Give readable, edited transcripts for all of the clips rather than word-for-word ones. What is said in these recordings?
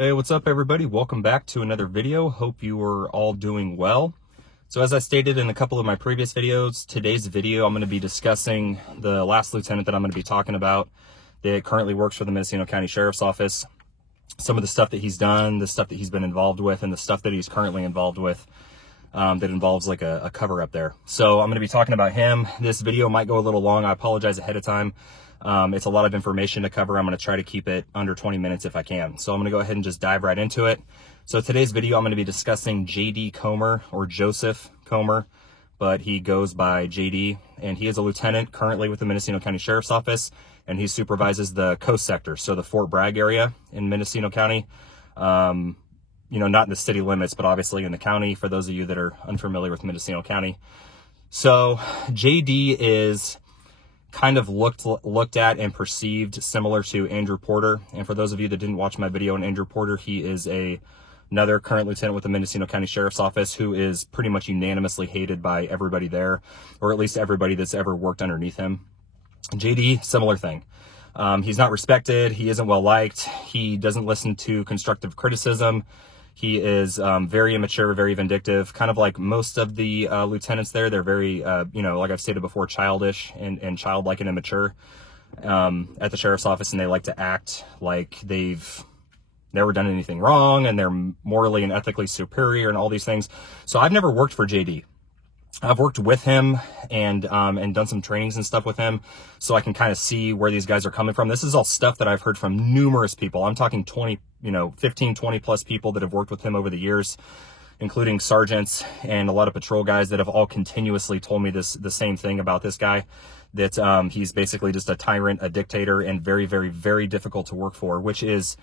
Hey, what's up everybody? Welcome back to another video. Hope you are all doing well. So as I stated in a couple of my previous videos, today's video I'm going to be discussing the last lieutenant that I'm going to be talking about that currently works for the Mendocino County Sheriff's Office. Some of the stuff that he's done, the stuff that he's been involved with, and the stuff that he's currently involved with that involves like a cover-up there. So I'm going to be talking about him. This video might go a little long. I apologize ahead of time. It's a lot of information to cover. I'm going to try to keep it under 20 minutes if I can. So I'm going to go ahead and just dive right into it. So today's video, I'm going to be discussing JD Comer, or Joseph Comer, but he goes by JD, and he is a lieutenant currently with the Mendocino County Sheriff's Office, and he supervises the coast sector, so the Fort Bragg area in Mendocino County. You know, not in the city limits, but obviously in the county, for those of you that are unfamiliar with Mendocino County. So JD is kind of looked at and perceived similar to Andrew Porter. And for those of you that didn't watch my video on Andrew Porter, he is another current lieutenant with the Mendocino County Sheriff's Office who is pretty much unanimously hated by everybody there, or at least everybody that's ever worked underneath him. JD, similar thing. He's not respected. He isn't well liked. He doesn't listen to constructive criticism. He is very immature, very vindictive, kind of like most of the lieutenants there. They're very, you know, like I've stated before, childish and childlike and immature at the Sheriff's Office, and they like to act like they've never done anything wrong and they're morally and ethically superior and all these things. So I've never worked for JD. I've worked with him and done some trainings and stuff with him, so I can kind of see where these guys are coming from. This is all stuff that I've heard from numerous people. I'm talking 15, 20 plus people that have worked with him over the years, including sergeants and a lot of patrol guys that have all continuously told me the same thing about this guy, that he's basically just a tyrant, a dictator, and very, very, very difficult to work for, which is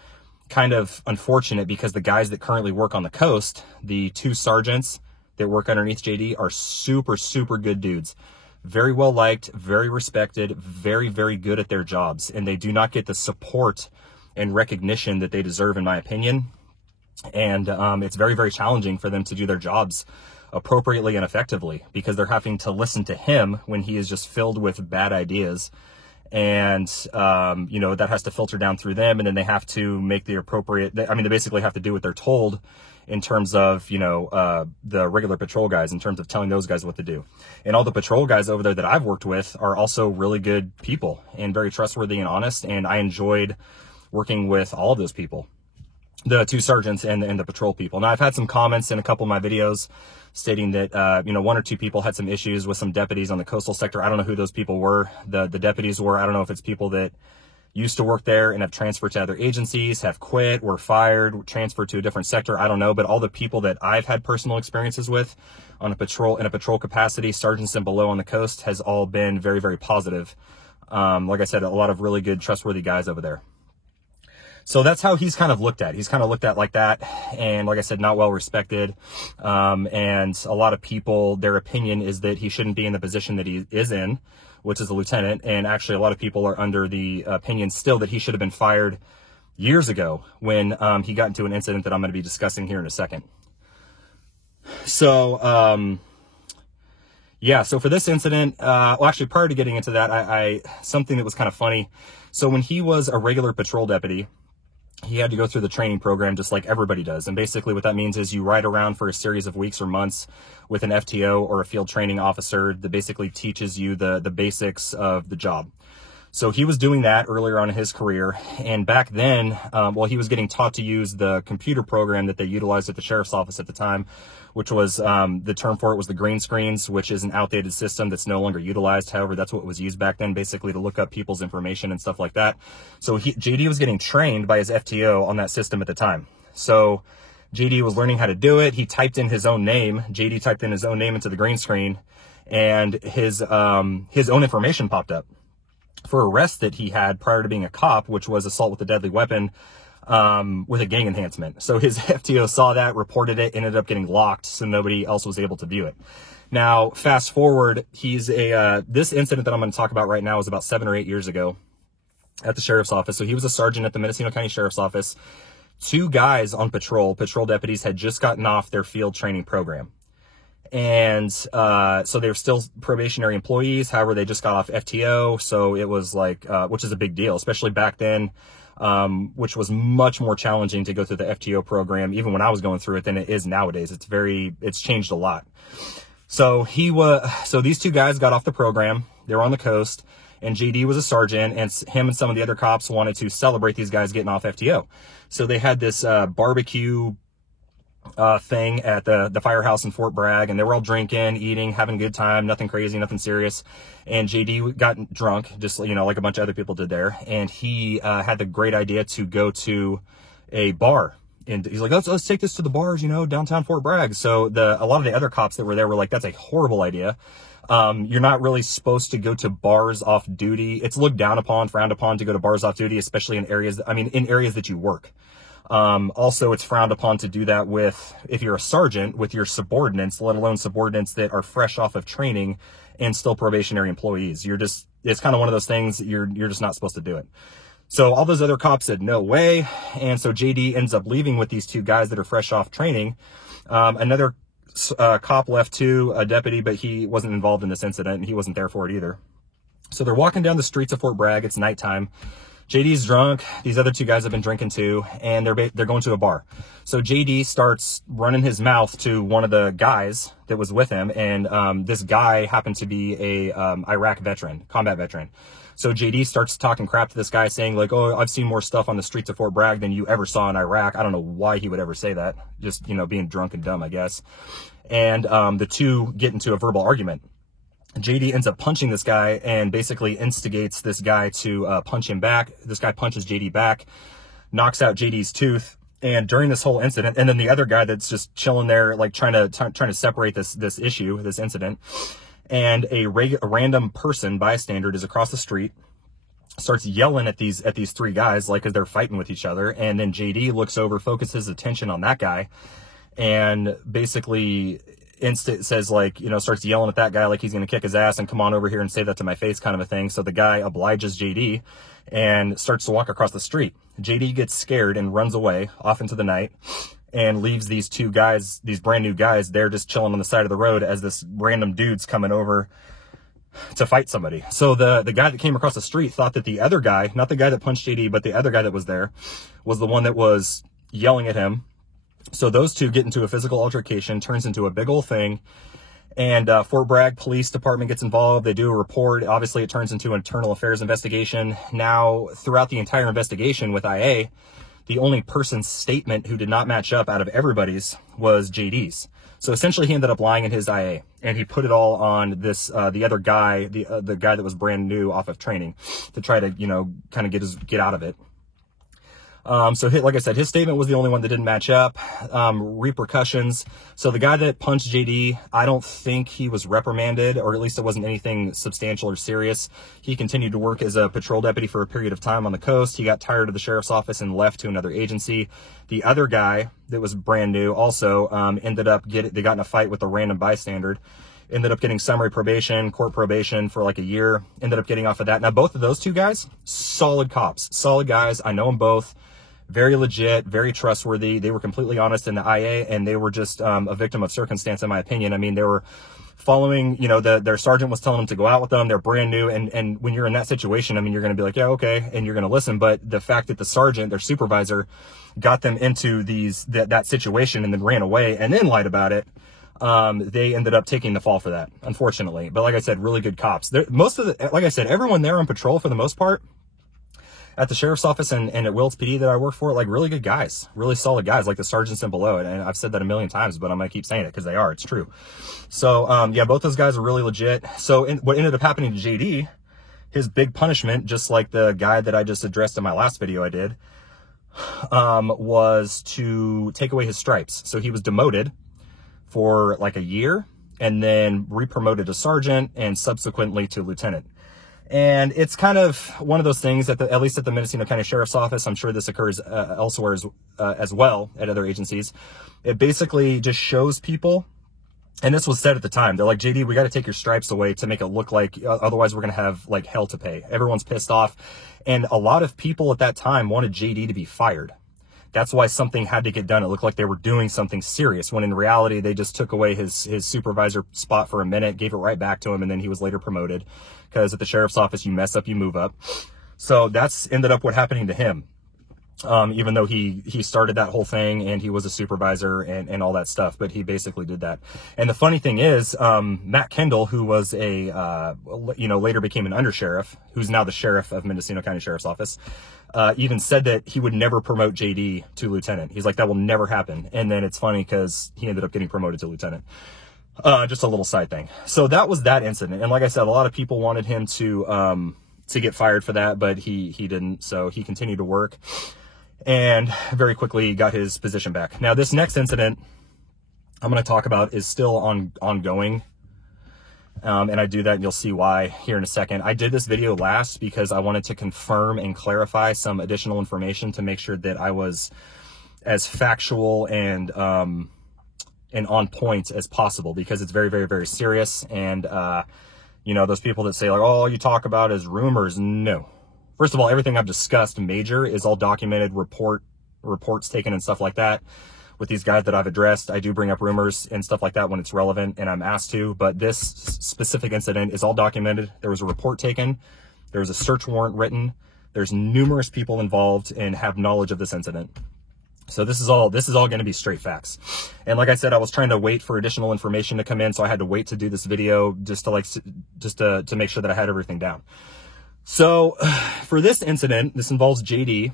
kind of unfortunate because the guys that currently work on the coast, the two sergeants that work underneath JD, are super, super good dudes. Very well liked, very respected, very, very good at their jobs. And they do not get the support and recognition that they deserve, in my opinion. And it's very, very challenging for them to do their jobs appropriately and effectively because they're having to listen to him when he is just filled with bad ideas. And, you know, that has to filter down through them, and then they have to make the appropriate, they basically have to do what they're told in terms of, you know, the regular patrol guys, in terms of telling those guys what to do. And all the patrol guys over there that I've worked with are also really good people and very trustworthy and honest. And I enjoyed working with all of those people, the two sergeants and the patrol people. Now, I've had some comments in a couple of my videos stating that, you know, one or two people had some issues with some deputies on the coastal sector. I don't know who those people were. The deputies were, I don't know if it's people that used to work there and have transferred to other agencies, have quit, were fired, transferred to a different sector. I don't know, but all the people that I've had personal experiences with on in a patrol capacity, sergeants and below on the coast, has all been very, very positive. Like I said, a lot of really good, trustworthy guys over there. So that's how he's kind of looked at. He's kind of looked at like that. And like I said, not well respected. And a lot of people, their opinion is that he shouldn't be in the position that he is in, which is a lieutenant. And actually a lot of people are under the opinion still that he should have been fired years ago when he got into an incident that I'm going to be discussing here in a second. So, yeah, so for this incident, well, actually prior to getting into that, something that was kind of funny. So when he was a regular patrol deputy, he had to go through the training program just like everybody does. And basically what that means is you ride around for a series of weeks or months with an FTO or a field training officer that basically teaches you the basics of the job. So he was doing that earlier on in his career. And back then, well, he was getting taught to use the computer program that they utilized at the Sheriff's Office at the time, which was, the term for it was the green screens, which is an outdated system that's no longer utilized. However, that's what was used back then, basically to look up people's information and stuff like that. So JD was getting trained by his FTO on that system at the time. So JD was learning how to do it. He typed in his own name. JD typed in his own name into the green screen, and his own information popped up for arrest that he had prior to being a cop, which was assault with a deadly weapon, with a gang enhancement. So his FTO saw that, reported it, ended up getting locked, so nobody else was able to view it. Now, fast forward, this incident that I'm going to talk about right now was about 7 or 8 years ago at the Sheriff's Office. So he was a sergeant at the Mendocino County Sheriff's Office. Two guys on patrol deputies, had just gotten off their field training program. And so they were still probationary employees. However, they just got off FTO. So it was like, which is a big deal, especially back then. which was much more challenging to go through the FTO program, even when I was going through it, than it is nowadays. It's changed a lot. So these two guys got off the program. They were on the coast, and JD was a sergeant, and him and some of the other cops wanted to celebrate these guys getting off FTO. So they had this barbecue thing at the firehouse in Fort Bragg, and they were all drinking, eating, having a good time, nothing crazy, nothing serious. And JD got drunk, just, you know, like a bunch of other people did there. And he had the great idea to go to a bar. And he's like, let's take this to the bars, you know, downtown Fort Bragg. So a lot of the other cops that were there were like, that's a horrible idea. You're not really supposed to go to bars off duty. It's looked down upon, frowned upon to go to bars off duty, especially in areas that you work. Also, it's frowned upon to do that if you're a sergeant, with your subordinates, let alone subordinates that are fresh off of training and still probationary employees. It's kind of one of those things that you're just not supposed to do it. So all those other cops said, no way. And so JD ends up leaving with these two guys that are fresh off training. Another cop left too, a deputy, but he wasn't involved in this incident, and he wasn't there for it either. So they're walking down the streets of Fort Bragg. It's nighttime. JD's drunk. These other two guys have been drinking too, and they're going to a bar. So JD starts running his mouth to one of the guys that was with him, and this guy happened to be a Iraq veteran, combat veteran. So JD starts talking crap to this guy, saying like, oh, I've seen more stuff on the streets of Fort Bragg than you ever saw in Iraq. I don't know why he would ever say that. Just, you know, being drunk and dumb, I guess. And the two get into a verbal argument. JD ends up punching this guy and basically instigates this guy to punch him back. This guy punches JD back, knocks out JD's tooth. And during this whole incident, and then the other guy that's just chilling there, like trying to separate this incident, and a random person, bystander, is across the street, starts yelling at these three guys, like, as they're fighting with each other. And then JD looks over, focuses his attention on that guy, and basically says, like, you know, starts yelling at that guy like he's going to kick his ass and come on over here and say that to my face, kind of a thing. So the guy obliges JD and starts to walk across the street. JD gets scared and runs away off into the night, and leaves these two guys, these brand new guys, there just chilling on the side of the road as this random dude's coming over to fight somebody. So the guy that came across the street thought that the other guy, not the guy that punched JD, but the other guy that was there, was the one that was yelling at him. So those two get into a physical altercation, turns into a big old thing. And Fort Bragg Police Department gets involved. They do a report. Obviously, it turns into an internal affairs investigation. Now, throughout the entire investigation with IA, the only person's statement who did not match up out of everybody's was JD's. So essentially, he ended up lying in his IA, and he put it all on this the other guy, the guy that was brand new off of training, to try to, you know, kind of get out of it. So like I said, his statement was the only one that didn't match up. Repercussions. So the guy that punched JD, I don't think he was reprimanded, or at least it wasn't anything substantial or serious. He continued to work as a patrol deputy for a period of time on the coast. He got tired of the sheriff's office and left to another agency. The other guy that was brand new also ended up they got in a fight with a random bystander. Ended up getting summary probation, court probation for like a year. Ended up getting off of that. Now, both of those two guys, solid cops, solid guys. I know them both. Very legit, very trustworthy. They were completely honest in the IA, and they were just a victim of circumstance, in my opinion. I mean, they were following, you know, their sergeant was telling them to go out with them. They're brand new. And when you're in that situation, I mean, you're going to be like, yeah, okay. And you're going to listen. But the fact that the sergeant, their supervisor, got them into that situation and then ran away and then lied about it, they ended up taking the fall for that, unfortunately. But like I said, really good cops. Like I said, everyone there on patrol, for the most part, at the sheriff's office and at Wills PD that I work for, like, really good guys, really solid guys, like the sergeants and below. And I've said that a million times, but I'm going to keep saying it because they are. It's true. So, yeah, both those guys are really legit. So what ended up happening to JD, his big punishment, just like the guy that I just addressed in my last video I did, was to take away his stripes. So he was demoted for like a year and then re-promoted to sergeant and subsequently to lieutenant. And it's kind of one of those things that at least at the Mendocino County Sheriff's Office, I'm sure this occurs elsewhere as well at other agencies. It basically just shows people, and this was said at the time, they're like, JD, we got to take your stripes away to make it look like, otherwise we're going to have like hell to pay. Everyone's pissed off. And a lot of people at that time wanted JD to be fired. That's why something had to get done. It looked like they were doing something serious, when in reality, they just took away his supervisor spot for a minute, gave it right back to him, and then he was later promoted. Because at the sheriff's office, you mess up, you move up. So that's ended up what happening to him. even though he started that whole thing and he was a supervisor and all that stuff, but he basically did that. And the funny thing is, Matt Kendall, who was later became an undersheriff, who's now the sheriff of Mendocino County Sheriff's Office, even said that he would never promote JD to lieutenant. He's like, that will never happen. And then it's funny because he ended up getting promoted to lieutenant. Just a little side thing. So that was that incident. And like I said, a lot of people wanted him to get fired for that, but he didn't. So he continued to work and very quickly got his position back. Now, this next incident I'm going to talk about is still ongoing. And I do that, and you'll see why here in a second. I did this video last because I wanted to confirm and clarify some additional information to make sure that I was as factual and on point as possible, because it's very, very, very serious. And, those people that say like, oh, all you talk about is rumors. No. First of all, everything I've discussed major is all documented, reports taken and stuff like that. With these guys that I've addressed, I do bring up rumors and stuff like that when it's relevant and I'm asked to, but this specific incident is all documented. There was a report taken. There was a search warrant written. There's numerous people involved and have knowledge of this incident. So this is all going to be straight facts. And like I said, I was trying to wait for additional information to come in. So I had to wait to do this video just to make sure that I had everything down. So for this incident, this involves JD,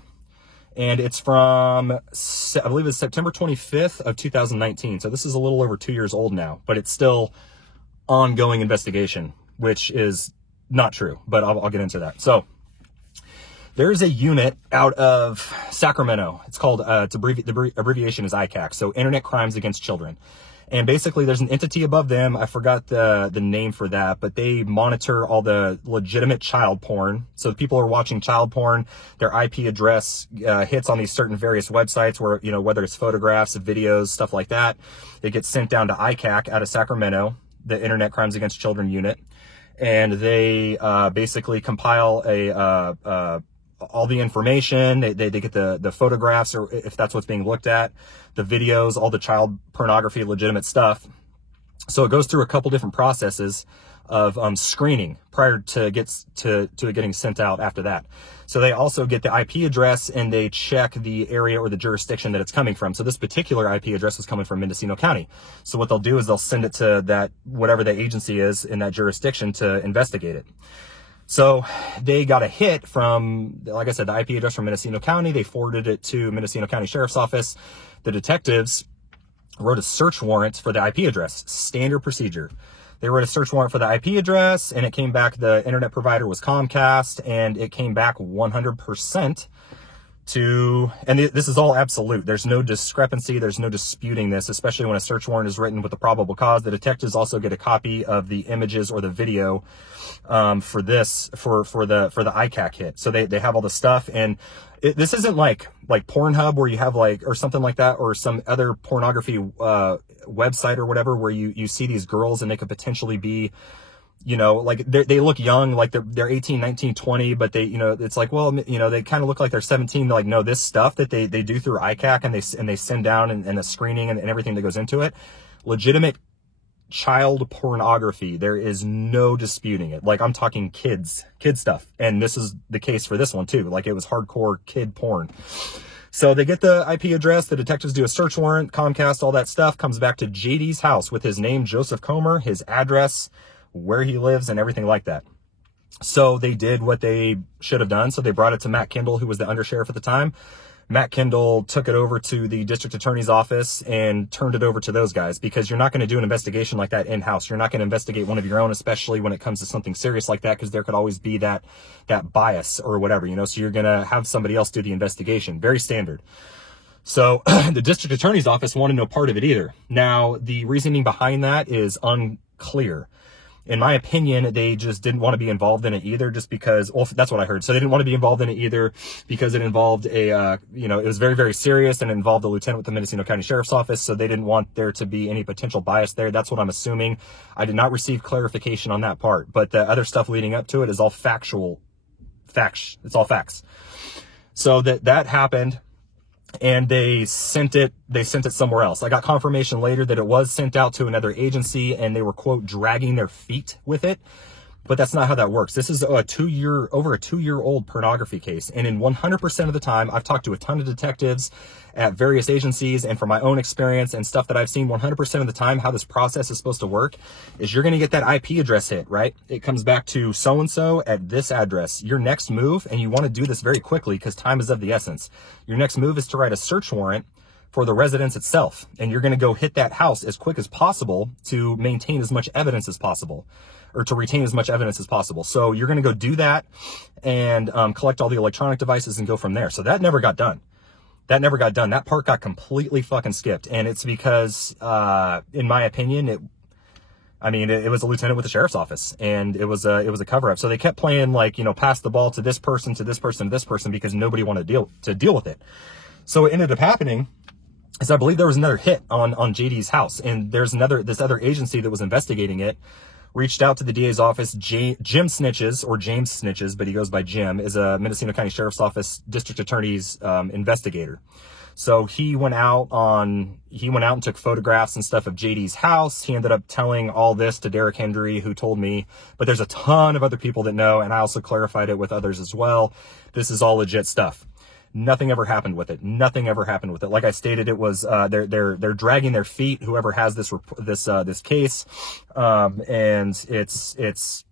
and it's from, I believe it's September 25th of 2019. So this is a little over 2 years old now, but it's still ongoing investigation, which is not true, but I'll get into that. So there's a unit out of Sacramento. It's called, the abbreviation is ICAC. So Internet Crimes Against Children. And basically there's an entity above them. I forgot the name for that, but they monitor all the legitimate child porn. So people are watching child porn, their IP address hits on these certain various websites where, whether it's photographs, videos, stuff like that, it gets sent down to ICAC out of Sacramento, the Internet Crimes Against Children unit. And they basically compile all the information. They get the photographs, or if that's what's being looked at, the videos, all the child pornography, legitimate stuff. So it goes through a couple different processes of screening prior to it getting sent out after that. So they also get the IP address and they check the area or the jurisdiction that it's coming from. So this particular IP address was coming from Mendocino County. So what they'll do is they'll send it to that, whatever the agency is in that jurisdiction, to investigate it. So they got a hit from, like I said, the IP address from Mendocino County. They forwarded it to Mendocino County Sheriff's Office. The detectives wrote a search warrant for the IP address. Standard procedure. They wrote a search warrant for the IP address, and it came back, the internet provider was Comcast, and it came back 100% and this is all absolute. There's no discrepancy. There's no disputing this, especially when a search warrant is written with the probable cause. The detectives also get a copy of the images or the video for the ICAC hit. So they have all the stuff, and this isn't like Pornhub where you have or something like that, or some other pornography website or whatever, where you see these girls and they could potentially be, they look young, like they're 18, 19, 20, but they, it's like, well, they kind of look like they're 17. They're like, no, this stuff that they do through ICAC and they send down and the screening and everything that goes into it, legitimate child pornography. There is no disputing it. Like, I'm talking kid stuff. And this is the case for this one too. Like, it was hardcore kid porn. So they get the IP address, the detectives do a search warrant, Comcast, all that stuff, comes back to JD's house with his name, Joseph Comer, his address, where he lives, and everything like that. So they did what they should have done. So they brought it to Matt Kendall, who was the undersheriff at the time. Matt Kendall took it over to the district attorney's office and turned it over to those guys, because you're not going to do an investigation like that in-house. You're not going to investigate one of your own, especially when it comes to something serious like that, because there could always be that bias or whatever, so you're going to have somebody else do the investigation. Very standard. So the district attorney's office wanted no part of it either. Now, the reasoning behind that is unclear. In my opinion, they just didn't want to be involved in it either, just because, well, that's what I heard. So they didn't want to be involved in it either because it involved it was very, very serious, and it involved a lieutenant with the Mendocino County Sheriff's Office. So they didn't want there to be any potential bias there. That's what I'm assuming. I did not receive clarification on that part, but the other stuff leading up to it is all factual facts. It's all facts. So that happened. And they sent it somewhere else. I got confirmation later that it was sent out to another agency, and they were, quote, dragging their feet with it. But that's not how that works. This is over a 2-year-old pornography case. And in 100% of the time, I've talked to a ton of detectives at various agencies, and from my own experience and stuff that I've seen, 100% of the time, how this process is supposed to work is you're going to get that IP address hit, right? It comes back to so-and-so at this address. Your next move, and you want to do this very quickly because time is of the essence. Your next move is to write a search warrant for the residence itself. And you're going to go hit that house as quick as possible to maintain as much evidence as possible, or to retain as much evidence as possible. So you're going to go do that and collect all the electronic devices and go from there. So that never got done. That never got done. That part got completely fucking skipped. And it's because, in my opinion, it was a lieutenant with the sheriff's office, and it was a cover up. So they kept playing like, you know, pass the ball to this person, to this person, to this person, because nobody wanted to deal with it. So what ended up happening is I believe there was another hit on JD's house, and there's this other agency that was investigating it, reached out to the DA's office. Jim Snitches, or James Snitches, but he goes by Jim, is a Mendocino County Sheriff's Office district attorney's investigator. So he went out and took photographs and stuff of JD's house. He ended up telling all this to Derek Hendry, who told me, but there's a ton of other people that know, and I also clarified it with others as well. This is all legit stuff. Nothing ever happened with it. Nothing ever happened with it. Like I stated, it was they're dragging their feet, whoever has this case, and it's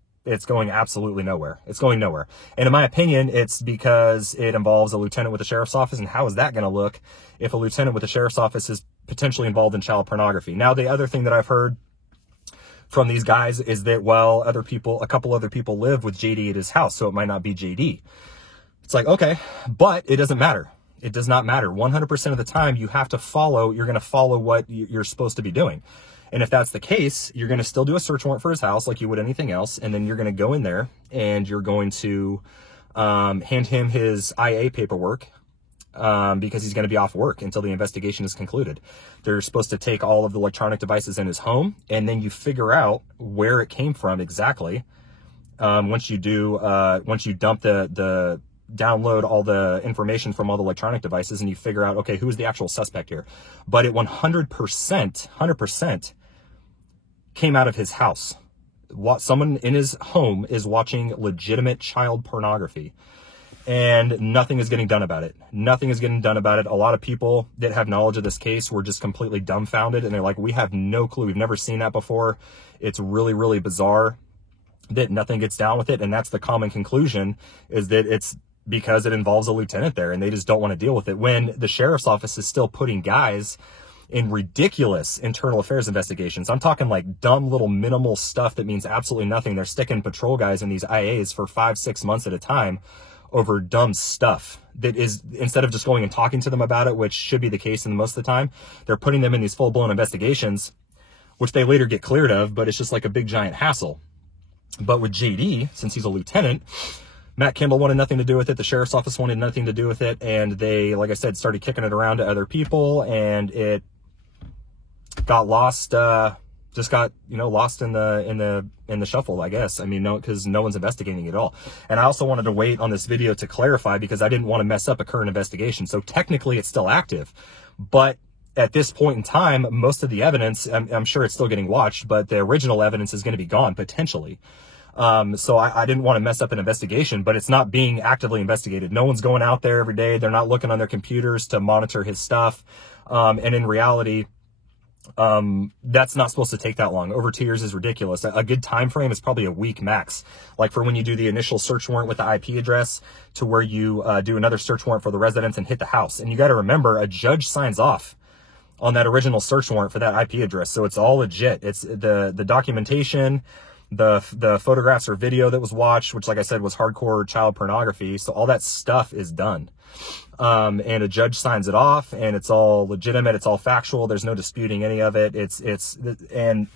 going absolutely nowhere. It's going nowhere. And in my opinion, it's because it involves a lieutenant with the sheriff's office. And how is that going to look if a lieutenant with the sheriff's office is potentially involved in child pornography? Now, the other thing that I've heard from these guys is that, well, a couple other people live with JD at his house, so it might not be JD. It's like, okay, but it doesn't matter. It does not matter. 100% of the time, you're going to follow what you're supposed to be doing. And if that's the case, you're going to still do a search warrant for his house like you would anything else. And then you're going to go in there and you're going to hand him his IA paperwork because he's going to be off work until the investigation is concluded. They're supposed to take all of the electronic devices in his home, and then you figure out where it came from exactly. Once you dump download all the information from all the electronic devices, and you figure out, okay, who is the actual suspect here? But it 100% came out of his house. Someone in his home is watching legitimate child pornography, and nothing is getting done about it. Nothing is getting done about it. A lot of people that have knowledge of this case were just completely dumbfounded, and they're like, we have no clue. We've never seen that before. It's really, really bizarre that nothing gets down with it. And that's the common conclusion, is that it's because it involves a lieutenant there and they just don't want to deal with it, when the sheriff's office is still putting guys in ridiculous internal affairs investigations. I'm talking like dumb little minimal stuff that means absolutely nothing. They're sticking patrol guys in these IAs for 5-6 months at a time over dumb stuff that is, instead of just going and talking to them about it, which should be the case in most of the time, they're putting them in these full-blown investigations, which they later get cleared of, but it's just like a big giant hassle. But with JD, since he's a lieutenant, Matt Kimball wanted nothing to do with it. The sheriff's office wanted nothing to do with it. And they, like I said, started kicking it around to other people, and it got lost, lost in the shuffle, I guess. I mean, because no one's investigating it at all. And I also wanted to wait on this video to clarify because I didn't want to mess up a current investigation. So technically it's still active, but at this point in time, most of the evidence, I'm sure it's still getting watched, but the original evidence is going to be gone potentially. So I didn't want to mess up an investigation, but it's not being actively investigated. No one's going out there every day. They're not looking on their computers to monitor his stuff. And in reality, that's not supposed to take that long. Over 2 years is ridiculous. A good time frame is probably a week max. Like for when you do the initial search warrant with the IP address to where you do another search warrant for the residence and hit the house. And you got to remember, a judge signs off on that original search warrant for that IP address. So it's all legit. It's the documentation, the photographs or video that was watched, which, like I said, was hardcore child pornography. So all that stuff is done. And a judge signs it off, and it's all legitimate. It's all factual. There's no disputing any of it. And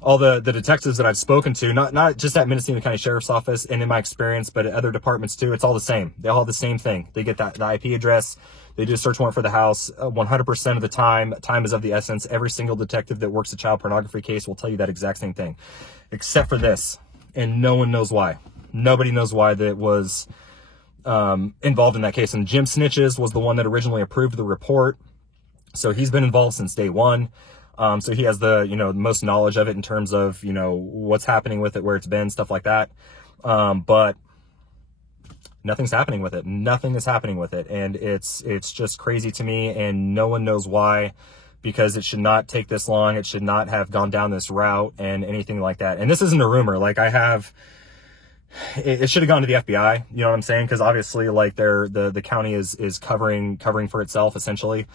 all the detectives that I've spoken to, not just at Mendocino County Sheriff's Office and in my experience, but at other departments too, it's all the same. They all have the same thing. They get the IP address. They do a search warrant for the house 100% of the time. Time is of the essence. Every single detective that works a child pornography case will tell you that exact same thing, except for this. And no one knows why. Nobody knows why that was involved in that case. And Jim Snitches was the one that originally approved the report. So he's been involved since day one. So he has the, most knowledge of it in terms of, what's happening with it, where it's been, stuff like that. But nothing's happening with it. Nothing is happening with it. And it's just crazy to me, and no one knows why, because it should not take this long. It should not have gone down this route and anything like that. And this isn't a rumor. Like, it should have gone to the FBI. You know what I'm saying? Because obviously, like, the county is covering for itself, essentially.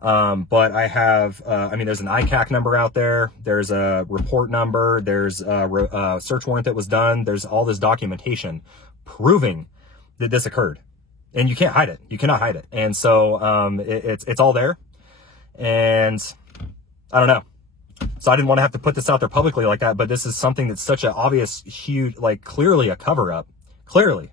But I have, there's an ICAC number out there. There's a report number. There's a search warrant that was done. There's all this documentation proving that this occurred, and you can't hide it. You cannot hide it. And so, it's all there. And I don't know. So I didn't want to have to put this out there publicly like that, but this is something that's such an obvious, huge, like, clearly a cover up, clearly.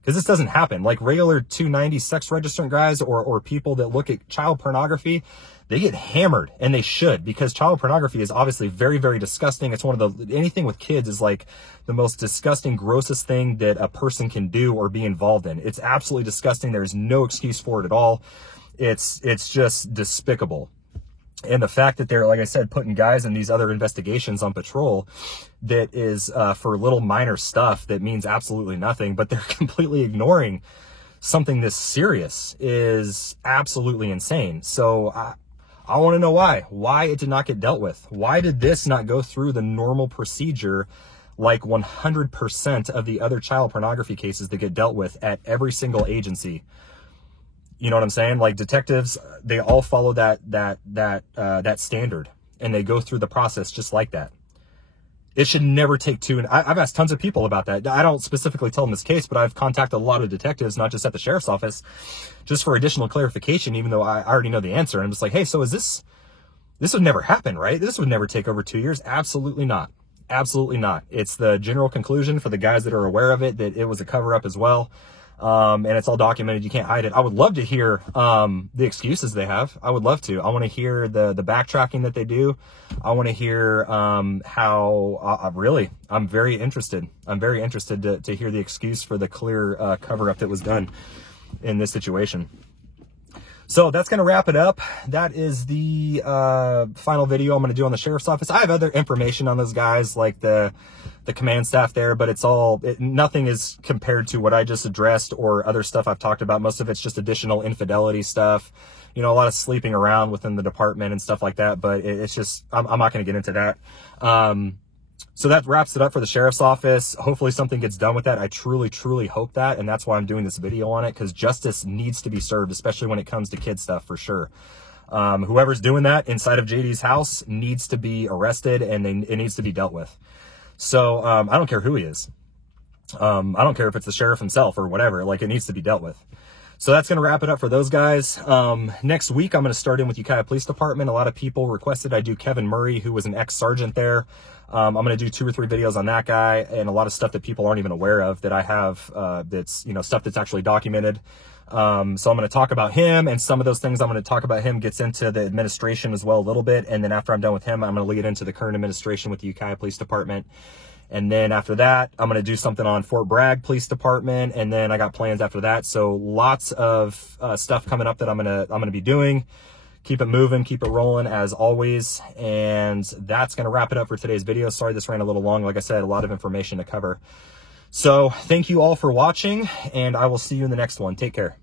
Because this doesn't happen. Like, regular 290 sex registrant guys or people that look at child pornography, they get hammered, and they should, because child pornography is obviously very, very disgusting. It's one of anything with kids is like the most disgusting, grossest thing that a person can do or be involved in. It's absolutely disgusting. There's no excuse for it at all. It's just despicable. And the fact that they're, like I said, putting guys in these other investigations on patrol that is for little minor stuff that means absolutely nothing, but they're completely ignoring something this serious is absolutely insane. So I want to know why it did not get dealt with. Why did this not go through the normal procedure like 100% of the other child pornography cases that get dealt with at every single agency? You know what I'm saying? Like, detectives, they all follow that standard, and they go through the process just like that. It should never take two. And I've asked tons of people about that. I don't specifically tell them this case, but I've contacted a lot of detectives, not just at the sheriff's office, just for additional clarification, even though I already know the answer. And I'm just like, hey, so this would never happen, right? This would never take over 2 years. Absolutely not. Absolutely not. It's the general conclusion for the guys that are aware of it, that it was a cover up as well. And it's all documented. You can't hide it. I would love to hear, the excuses they have. I would love to. I want to hear the backtracking that they do. I want to hear, how, really, I'm very interested. I'm very interested to hear the excuse for the clear, cover up that was done in this situation. So that's going to wrap it up. That is the final video I'm going to do on the sheriff's office. I have other information on those guys, like the command staff there, but nothing is compared to what I just addressed or other stuff I've talked about. Most of it's just additional infidelity stuff, a lot of sleeping around within the department and stuff like that. But it's just, I'm not going to get into that. So that wraps it up for the sheriff's office. Hopefully something gets done with that. I truly, truly hope that. And that's why I'm doing this video on it, because justice needs to be served, especially when it comes to kid stuff, for sure. Whoever's doing that inside of JD's house needs to be arrested, and it needs to be dealt with. So I don't care who he is. I don't care if it's the sheriff himself or whatever. Like, it needs to be dealt with. So that's going to wrap it up for those guys. Next week, I'm going to start in with Ukiah Police Department. A lot of people requested I do Kevin Murray, who was an ex-sergeant there. I'm going to do 2 or 3 videos on that guy, and a lot of stuff that people aren't even aware of that I have, that's, stuff that's actually documented. So I'm going to talk about him, and some of those things I'm going to talk about him gets into the administration as well a little bit. And then after I'm done with him, I'm going to lead into the current administration with the Ukiah Police Department. And then after that, I'm going to do something on Fort Bragg Police Department. And then I got plans after that. So lots of stuff coming up that I'm going to be doing. Keep it moving, keep it rolling as always. And that's going to wrap it up for today's video. Sorry, this ran a little long. Like I said, a lot of information to cover. So thank you all for watching, and I will see you in the next one. Take care.